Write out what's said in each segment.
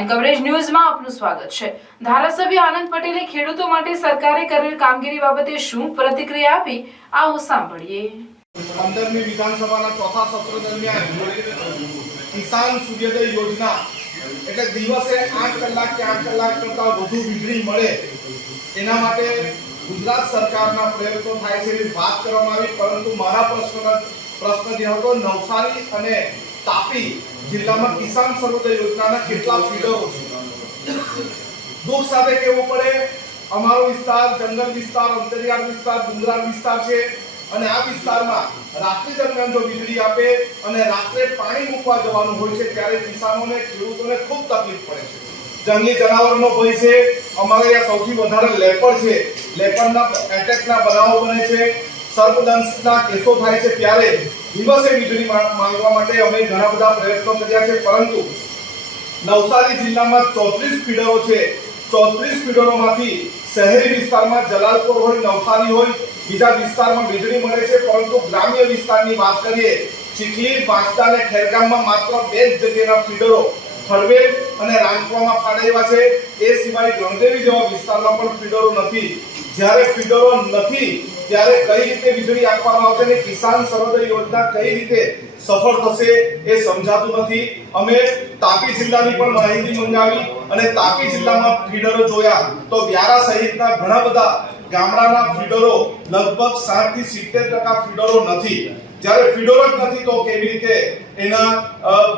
Nine coverage ન્યૂઝમાં આપનું સ્વાગત છે. ધારાસભ્ય આનંદ પટેલે ખેડૂતો માટે સરકારે કરેલ કામગીરી બાબતે શું પ્રતિક્રિયા આપી, આવો સાંભળીએ. પંદરમી વિધાનસભાના ચોથા સત્ર દરમિયાન કિસાન સૂર્યોદય યોજના એટલે દિવસે આઠ કલાક કે આઠ કલાક કરતા વધુ વીજળી મળે એના માટે ગુજરાત સરકારના પ્રયત્નો થાય છે એવી વાત કરવામાં આવી, પરંતુ મારા પ્રશ્ન પ્રશ્ન જે હતો, નવસારી અને તાપી જિલ્લામાં કિસાન સર્વોદય યોજનાના કેટલા ફીડરો છે? દુઃખ સાથે કહેવું પડે? અમારો વિસ્તાર જંગલ વિસ્તાર, અંતરિયાળ વિસ્તાર, ડુંગરાળ વિસ્તાર છે અને આ વિસ્તારમાં રાત્રિ દરમિયાન જો વીજળી આપે અને રાત્રે પાણી મૂકવા જવાનું હોય છે, ત્યારે કિસાનોને, ખેડૂતોને ખૂબ તકલીફ પડે છે. જંગલી જનાવરનો ભય છે. અમારે અહીંયા સૌથી વધારે લેપર છે. લેપરના એટેકના બનાવો બને છે. સર્પદંશના કેસો થાય છે ત્યારે દિવસે વીજળી માંગવા માટે અમે ઘણા બધા પ્રયત્નો કર્યા છે, પરંતુ નવસારી જિલ્લામાં ચોત્રીસ ફીડરો છે. ચોત્રીસ ફીડરોમાંથી શહેરી વિસ્તારમાં જલાલપુર હોય, નવસારી હોય, બીજા વિસ્તારમાં વીજળી મળે છે, પરંતુ ગ્રામ્ય વિસ્તારની વાત કરીએ, ચીખલી, વાંસદા અને ખેરગામમાં માત્ર બે જ જગ્યાના ફીડરો હળવેલ અને રાંકવામાં પાડેલા છે. એ સિવાય ગણદેવી જેવા વિસ્તારમાં પણ ફીડરો નથી. જ્યારે ફીડરો નથી ત્યારે કઈ રીતે વીજળી આપવામાં આવશે અને કિસાન સર્વોદય યોજના કઈ રીતે સફળ થશે એ સમજાતું નથી. અમે તાપી જિલ્લાની પણ માહિતી મંગાવી અને તાપી જિલ્લામાં ફીડરો જોયા તો વ્યારા સહિતના ઘણા બધા ગામડાના ફીડરો લગભગ સાતથી 70% ટકા ફીડરો નથી. જ્યારે ફીડરો જ નથી તો કેવી રીતે એના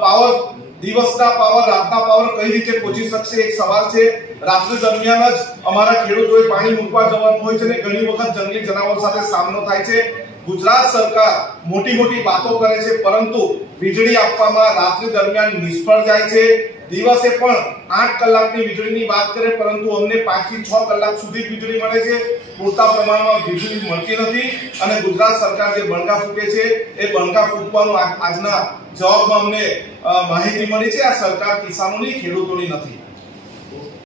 પાવર દિવસના પાવર, રાતના પાવર કઈ રીતે પહોંચી શકશે? એક સવાલ છે, રાત્રિ દરમિયાન જ અમારા ખેડૂતોએ પાણી મૂકવા જવાનું હોય છે અને ઘણી વખત જંગલી જનાવર સાથે સામનો થાય છે. ગુજરાત સરકાર મોટી મોટી વાતો કરે છે, પરંતુ વીજળી આપવામાં રાત્રિ દરમિયાન નિષ્ફળ જાય છે. દિવસે પણ આઠ કલાકની વીજળીની વાત કરે, પરંતુ અમને પાંચથી છ કલાક સુધી વીજળી મળે છે. પૂરતા પ્રમાણમાં વીજળી મળતી નથી અને ગુજરાત સરકાર જે બણકા ફૂટે છે, એ બણકા ફૂંકવાનું આજ- આજના જવાબમાં અમને માહિતી મળી છે. આ સરકાર કિસાનોની ખેડૂતોની નથી.